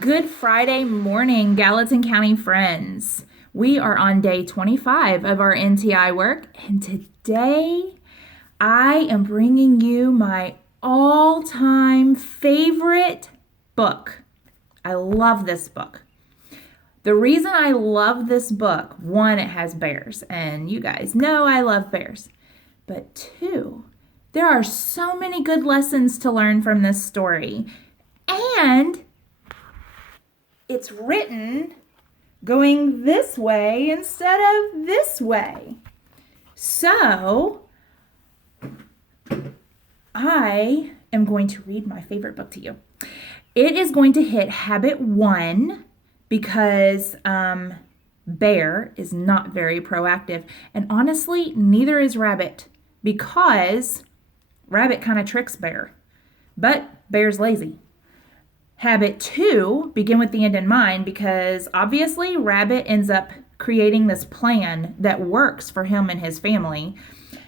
Good Friday morning, Gallatin County friends. We are on day 25 of our NTI work, and today I am bringing you my all-time favorite book. I love this book. The reason I love this book, one, it has bears, and you guys know I love bears. But two, there are so many good lessons to learn from this story. And it's written going this way instead of this way. So, I am going to read my favorite book to you. It is going to hit habit 1 because Bear is not very proactive. And honestly, neither is Rabbit because Rabbit kind of tricks Bear. But Bear's lazy. Habit 2, begin with the end in mind, because obviously Rabbit ends up creating this plan that works for him and his family.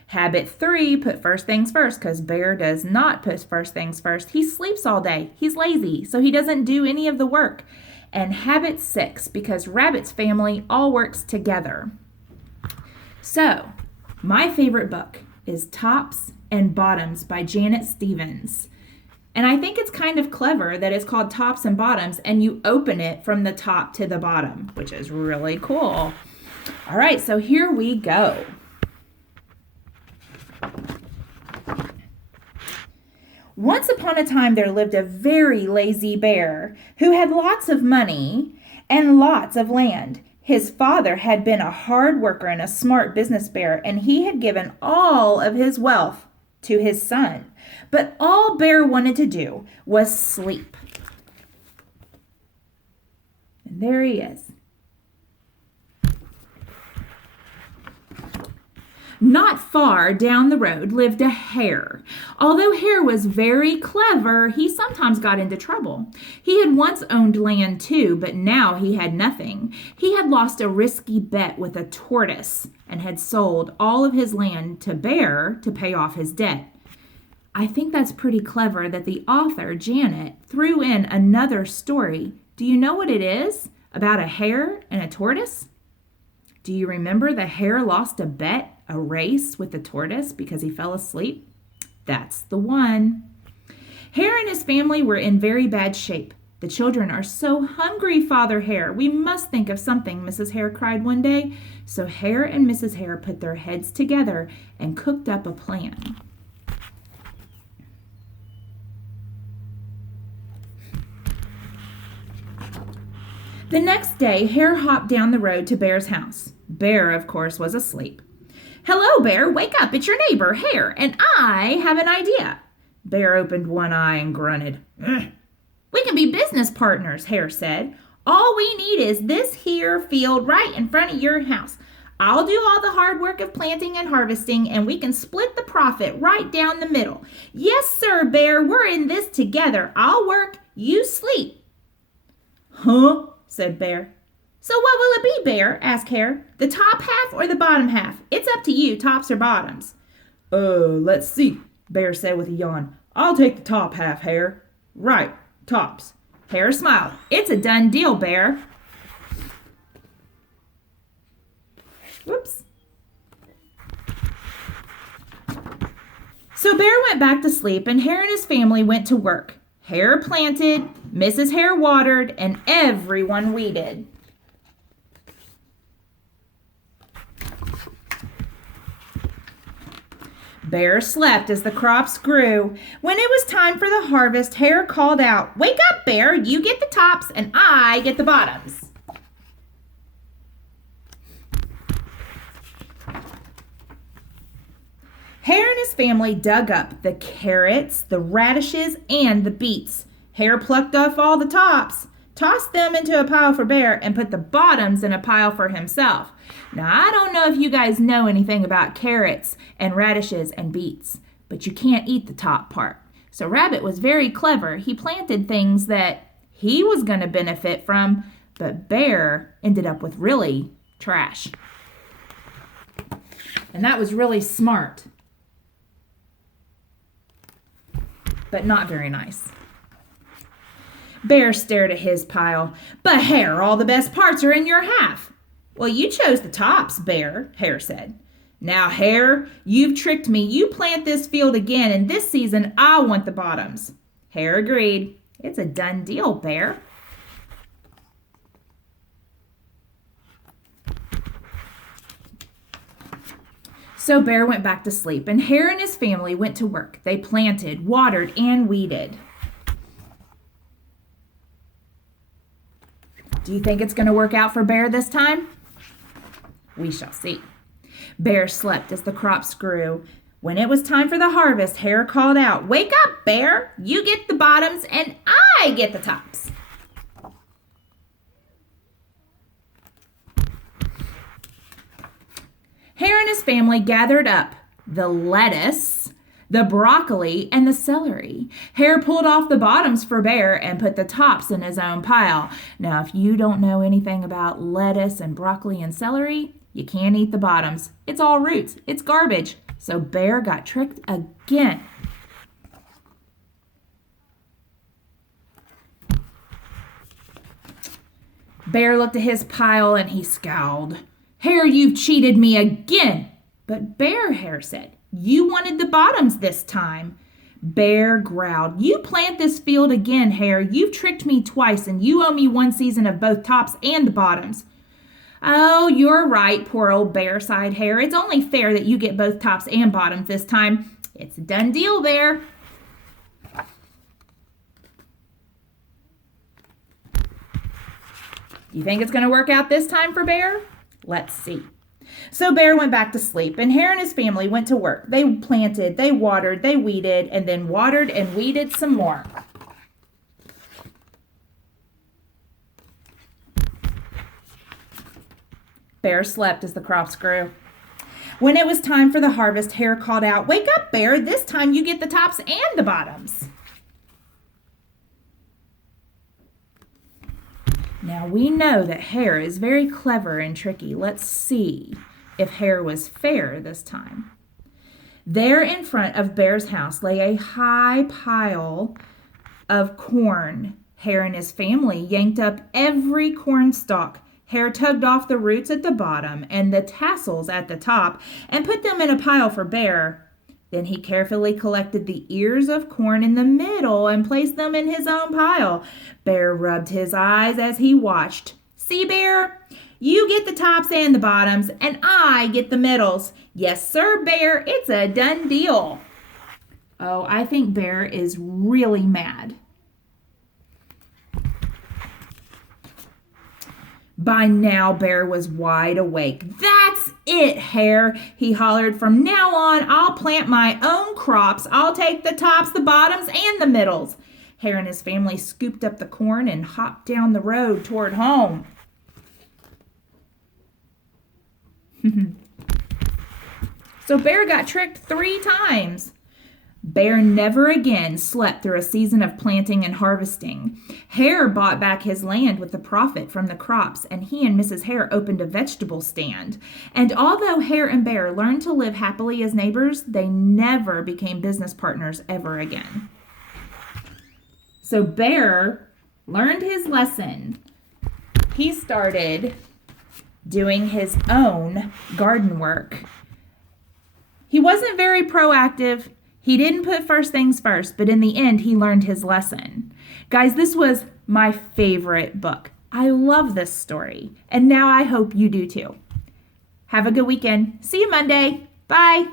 Habit 3, put first things first, because Bear does not put first things first. He sleeps all day. He's lazy, so he doesn't do any of the work. And habit 6, because Rabbit's family all works together. So, my favorite book is Tops and Bottoms by Janet Stevens. And I think it's kind of clever that it's called Tops and Bottoms and you open it from the top to the bottom, which is really cool. All right, so here we go. Once upon a time, there lived a very lazy bear who had lots of money and lots of land. His father had been a hard worker and a smart business bear, and he had given all of his wealth to his son. But all Bear wanted to do was sleep. And there he is. Not far down the road lived a hare. Although Hare was very clever, he sometimes got into trouble. He had once owned land too, but now he had nothing. He had lost a risky bet with a tortoise and had sold all of his land to Bear to pay off his debt. I think that's pretty clever that the author, Janet, threw in another story. Do you know what it is? About a hare and a tortoise? Do you remember the hare lost a bet, a race with the tortoise because he fell asleep? That's the one. Hare and his family were in very bad shape. The children are so hungry, Father Hare. We must think of something, Mrs. Hare cried one day. So Hare and Mrs. Hare put their heads together and cooked up a plan. The next day, Hare hopped down the road to Bear's house. Bear, of course, was asleep. Hello, Bear, wake up. It's your neighbor, Hare, and I have an idea. Bear opened one eye and grunted. We can be business partners, Hare said. All we need is this here field right in front of your house. I'll do all the hard work of planting and harvesting, and we can split the profit right down the middle. Yes, sir, Bear, we're in this together. I'll work, you sleep. Huh? Said Bear. So what will it be, Bear? Asked Hare. The top half or the bottom half? It's up to you, tops or bottoms. Let's see, Bear said with a yawn. I'll take the top half, Hare. Right, tops. Hare smiled. It's a done deal, Bear. Whoops. So Bear went back to sleep, and Hare and his family went to work. Hare planted, Mrs. Hare watered, and everyone weeded. Bear slept as the crops grew. When it was time for the harvest, Hare called out, Wake up, Bear, you get the tops and I get the bottoms. Hare and his family dug up the carrots, the radishes, and the beets. Hare plucked off all the tops, tossed them into a pile for Bear, and put the bottoms in a pile for himself. Now, I don't know if you guys know anything about carrots and radishes and beets, but you can't eat the top part. So Rabbit was very clever. He planted things that he was going to benefit from, but Bear ended up with really trash. And that was really smart, but not very nice. Bear stared at his pile. But Hare, all the best parts are in your half. Well, you chose the tops, Bear, Hare said. Now, Hare, you've tricked me. You plant this field again, and this season I want the bottoms. Hare agreed. It's a done deal, Bear. So Bear went back to sleep, and Hare and his family went to work. They planted, watered, and weeded. Do you think it's going to work out for Bear this time? We shall see. Bear slept as the crops grew. When it was time for the harvest, Hare called out, "Wake up, Bear! You get the bottoms, and I get the tops." Hare and his family gathered up the lettuce, the broccoli, and the celery. Hare pulled off the bottoms for Bear and put the tops in his own pile. Now, if you don't know anything about lettuce and broccoli and celery, you can't eat the bottoms. It's all roots. It's garbage. So Bear got tricked again. Bear looked at his pile and he scowled. "Hare, you've cheated me again." "But Bear," Hare said, "you wanted the bottoms this time." Bear growled, "You plant this field again, Hare. You've tricked me twice, and you owe me one season of both tops and the bottoms." "Oh, you're right, poor old Bear," sighed Hare. "It's only fair that you get both tops and bottoms this time. It's a done deal, Bear." You think it's going to work out this time for Bear? Let's see. So Bear went back to sleep, and Hare and his family went to work. They planted, they watered, they weeded, and then watered and weeded some more. Bear slept as the crops grew. When it was time for the harvest, Hare called out, "Wake up, Bear! This time you get the tops and the bottoms." Now we know that Hare is very clever and tricky. Let's see if Hare was fair this time. There in front of Bear's house lay a high pile of corn. Hare and his family yanked up every corn stalk. Hare tugged off the roots at the bottom and the tassels at the top and put them in a pile for Bear. Then he carefully collected the ears of corn in the middle and placed them in his own pile. Bear rubbed his eyes as he watched. "See, Bear? You get the tops and the bottoms, and I get the middles. Yes, sir, Bear, it's a done deal." Oh, I think Bear is really mad. By now, Bear was wide awake. "That's it, Hare," he hollered. "From now on, I'll plant my own crops. I'll take the tops, the bottoms, and the middles." Hare and his family scooped up the corn and hopped down the road toward home. So Bear got tricked 3 times. Bear never again slept through a season of planting and harvesting. Hare bought back his land with the profit from the crops, and he and Mrs. Hare opened a vegetable stand. And although Hare and Bear learned to live happily as neighbors, they never became business partners ever again. So Bear learned his lesson. He started doing his own garden work. He wasn't very proactive. He didn't put first things first, but in the end, he learned his lesson. Guys, this was my favorite book. I love this story, and now I hope you do too. Have a good weekend. See you Monday. Bye.